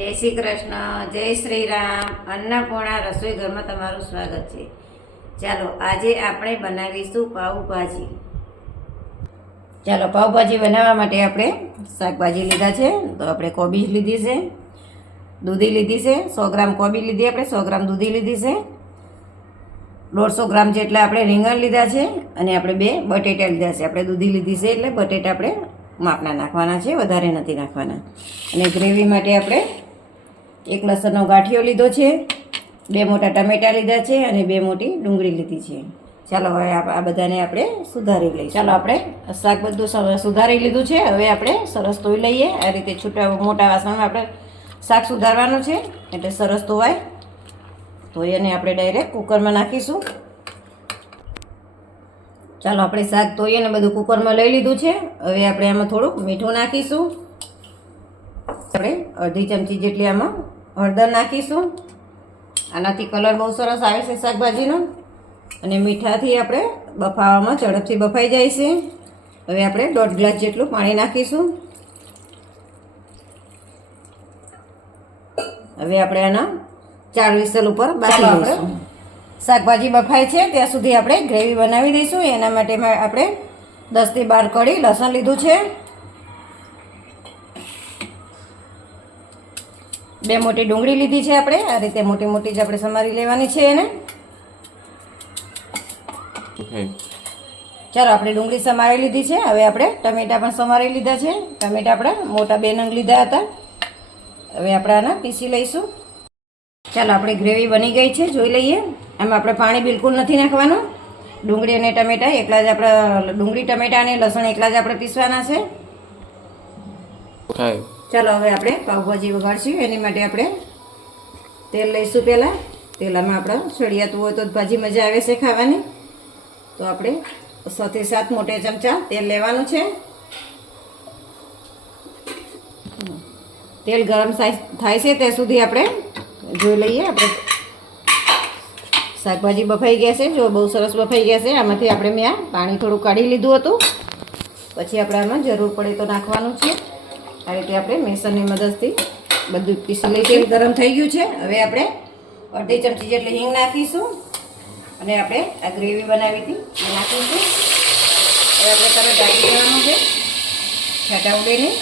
જય શ્રી કૃષ્ણ, જય શ્રી રામ અન્નપૂર્ણા રસોઈ ઘરમાં તમારું સ્વાગત છે. ચાલો, આજે આપણે બનાવીશું પાઉભાજી. ચાલો, પાઉભાજી બનાવવા માટે આપણે શાકભાજી લીધા છે, તો આપણે કોબીજ લીધી છે, દૂધી લીધી છે, સો ગ્રામ કોબી લીધી, આપણે સો ગ્રામ દૂધી લીધી છે, દોઢસો ગ્રામ જેટલા આપણે રીંગણ લીધા છે, અને આપણે બે બટેટા લીધા છે. આપણે દૂધી લીધી છે એટલે બટેટા આપણે માપના નાખવાના છે, વધારે નથી નાખવાના. અને ગ્રેવી માટે આપણે એક લસણનો ગાંઠિયો લીધો છે, બે મોટા ટમેટા લીધા છે અને બે મોટી ડુંગળી લીધી છે. ચાલો હવે આ બધાને આપણે સુધારી લઈએ ચાલો આપણે શાક બધું સુધારી લીધું છે, હવે આપણે સરસ ધોઈ લઈએ. આ રીતે છૂટા મોટા વાસણમાં આપણે શાક સુધારવાનું છે, એટલે સરસ ધોવાય. ધોઈ અને આપણે ડાયરેક્ટ કુકરમાં નાખીશું. ચાલો આપણે શાક ધોઈ અને બધું કુકરમાં લઈ લીધું છે. હવે આપણે આમાં થોડુંક મીઠું નાખીશું. આપણે અડધી ચમચી જેટલી આમાં હળદર નાખીશું. આનાથી કલર બહુ સરસ આવે છે શાકભાજીનો. અને મીઠાથી આપણે બફાવામાં ઝડપથી બફાઈ જાય છે. હવે આપણે દોઢ ગ્લાસ જેટલું પાણી નાખીશું. હવે આપણે આના ચાર વિસલ ઉપર બાકી દઈશું શાકભાજી બફાય છે ત્યાં સુધી આપણે ગ્રેવી બનાવી દઈશું. એના માટે આપણે દસથી બાર કળી લસણ લીધું છે. બે મોટી ડુંગળી લીધી છે આપણે. આ રીતે મોટી મોટી જ આપણે સમારી લેવાની છે એને. ચાલો આપણે ડુંગળી સમારી લીધી છે. હવે આપણે ટમેટા પણ સમારી લીધા છે. ટમેટા આપણે મોટા બે નંગ લીધા હતા. હવે આપણે આના પીસી લઈશું. ચાલો આપણે ગ્રેવી બની ગઈ છે. જોઈ લઈએ. એમાં આપણે પાણી બિલકુલ નથી નાખવાનું. ડુંગળી અને ટમેટા એકલા જ આપણે ડુંગળી ટમેટા અને લસણ એકલા જ આપણે પીસવાના છે. ચાલો હવે આપણે પાઉભાજી વઘાડશું એની માટે આપણે તેલ લઈશું પહેલાં. તેલામાં આપણે સળિયાતું હોય તો ભાજી મજા આવે છે ખાવાની. તો આપણે છથી સાત મોટે ચમચા તેલ લેવાનું છે. તેલ ગરમ થાય છે ત્યાં સુધી આપણે જોઈ લઈએ. આપણે શાકભાજી બફાઈ ગયા છે. જો બહુ સરસ બફાઈ ગયા છે. આમાંથી આપણે મેં પાણી થોડું કાઢી લીધું હતું. પછી આપણે આમાં જરૂર પડે તો નાખવાનું છે. આ રીતે આપણે મેસરની મદદથી બધું પીસી લઈ તેલ ગરમ થઈ ગયું છે. હવે આપણે અડધી ચમચી જેટલી હિંગ નાખીશું. અને આપણે આ ગ્રેવી બનાવી હતી. એ નાખીશું. હવે આપણે તરત ઢાંકી દેવાનું છે. છાટા ઉડે નહીં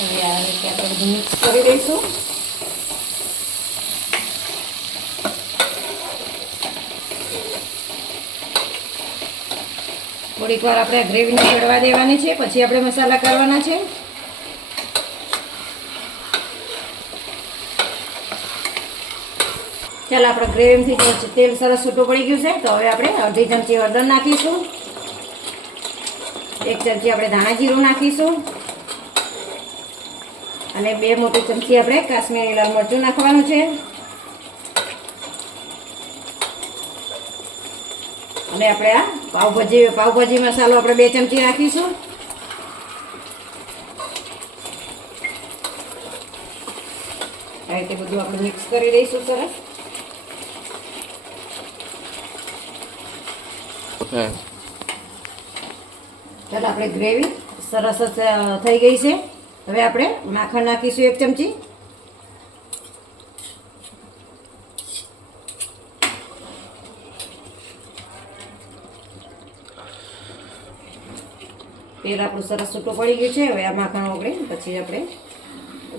હવે આ રીતે આપણે મિક્સ કરી દઈશું. થોડીક વાર આપણે ગ્રેવીને ચડવા દેવાની છે, પછી આપણે મસાલા કરવાના છે. ચાલો, આપણે ગ્રેવીમાંથી તેલ સરસ છૂટું પડી ગયું છે, તો હવે આપણે અડધી ચમચી હળદર નાખીશું. એક ચમચી આપણે ધાણા જીરું નાખીશું. અને બે મોટી ચમચી આપણે કાશ્મીરી લાલ મરચું નાખવાનું છે. અને આપણે આ પાવભાજી પાવભાજી મસાલો આપણે બે ચમચી નાખીશું. આ રીતે બધું આપણે મિક્સ કરી દઈશું સરસ. ચાલો આપણે ગ્રેવી સરસ જ થઈ ગઈ છે. હવે આપણે માખણ નાખીશું એક ચમચી. તેલ આપણું સરસ છૂટું પડી ગયું છે. હવે આ માખણ ઓગળી પછી આપણે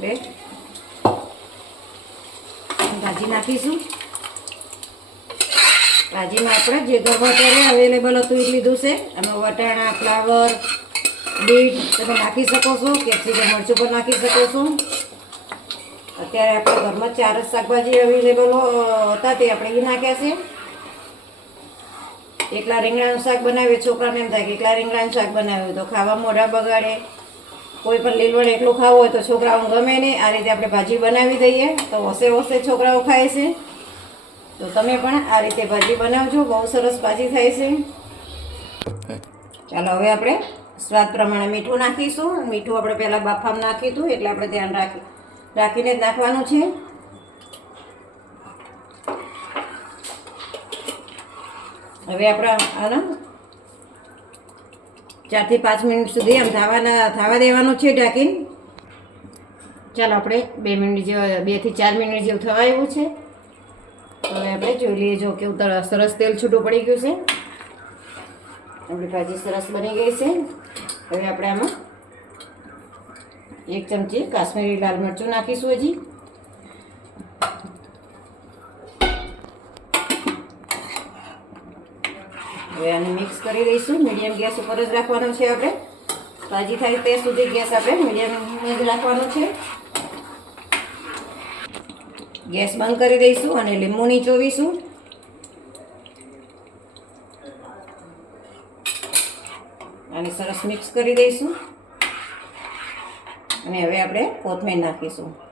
બે ભાજી નાખીશું. ભાજીમાં આપણે જે ઘરમાં અત્યારે અવેલેબલ હતું એ લીધું છે. એમાં વટાણા, ફ્લાવર, બીટ તમે નાખી શકો છો કેપ્સિકમ મરચું પણ નાખી શકો છો. અત્યારે આપણા ઘરમાં ચાર જ શાકભાજી અવેલેબલ હતા તે આપણે એ નાખ્યા છે. એકલા રીંગણાનું શાક બનાવીએ, છોકરાને એમ થાય કે એકલા રીંગણાનું શાક બનાવ્યું તો ખાવા મોઢા બગાડે. કોઈ પણ લીલવણ એકલું ખાવું હોય તો છોકરાઓને ગમે નહીં. આ રીતે આપણે ભાજી બનાવી દઈએ. તો હોશે હોશે છોકરાઓ ખાય છે. તો તમે પણ આ રીતે ભાજી બનાવજો. બહુ સરસ ભાજી થાય છે. ચાલો, હવે આપણે સ્વાદ પ્રમાણે મીઠું નાખીશું. મીઠું આપણે પહેલાં બાફામાં નાખ્યું હતું એટલે આપણે ધ્યાન રાખી, રાખીને જ નાખવાનું છે. હવે આપણે આનો ચારથી પાંચ મિનિટ સુધી આમ થવાના થવા દેવાનું છે ઢાંકીને. ચાલો આપણે બે મિનિટ જેવા, બેથી ચાર મિનિટ જેવું થવા એવું છે. હવે આપણે જોઈ લઈએ જો કેવું સરસ તેલ છૂટું પડી ગયું છે. આપણી ભાજી સરસ બની ગઈ છે. હવે આપણે આમાં એક ચમચી કાશ્મીરી લાલ મરચું નાખીશું હજી. હવે આને મિક્સ કરી દઈશું મીડિયમ ગેસ ઉપર જ રાખવાનો છે આપણે. ભાજી થાય તે સુધી ગેસ આપણે મીડિયમ જ રાખવાનો છે. ગેસ બંધ કરી દઈશું અને લીંબુ નીચોવીશું અને સરસ મિક્સ કરી દઈશું. અને હવે આપણે કોથમીર નાખીશું.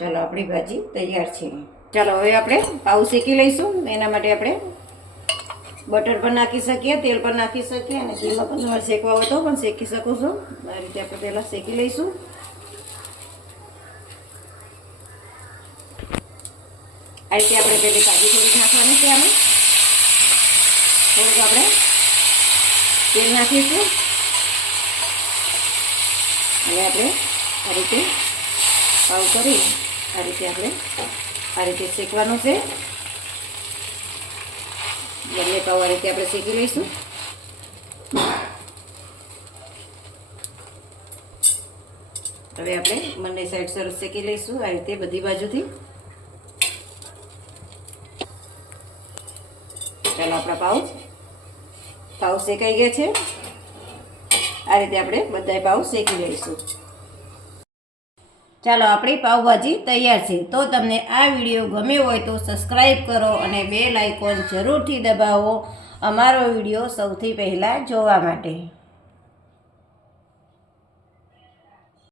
ચાલો, આપણી ભાજી તૈયાર છે. ચાલો, હવે આપણે પાઉં શેકી લઈશું. એના માટે આપણે બટર પણ નાખી શકીએ, તેલ પણ નાખી શકીએ અને ઘીમાં પણ તમારે શેકવા હોય તો પણ શેકી શકો છો. આ રીતે આપણે પહેલાં શેકી લઈશું. આ રીતે આપણે પેલી કાજુ થોડીક નાખવાની છે આમાં. થોડુંક આપણે તેલ નાખીશું. હવે આપણે આ રીતે પાવ કરી આ રીતે આપણે આ રીતે શેકવાનું છે. બંને પાઉં આ રીતે આપણે શેકી લઈશું. હવે આપણે બંને સાઈડ સરસ શેકી લઈશું આ રીતે બધી બાજુથી. ચાલો આપણા પાઉં. પાઉં શેકાઈ ગયા છે. આ રીતે આપણે બધાય પાઉં શેકી લઈશું. ચાલો આપણી પાવભાજી તૈયાર છે. તો તમને આ વીડિયો ગમ્યો હોય તો સબસ્ક્રાઈબ કરો અને બે લાઇકોન જરૂરથી દબાવો અમારો વીડિયો સૌથી પહેલાં જોવા માટે.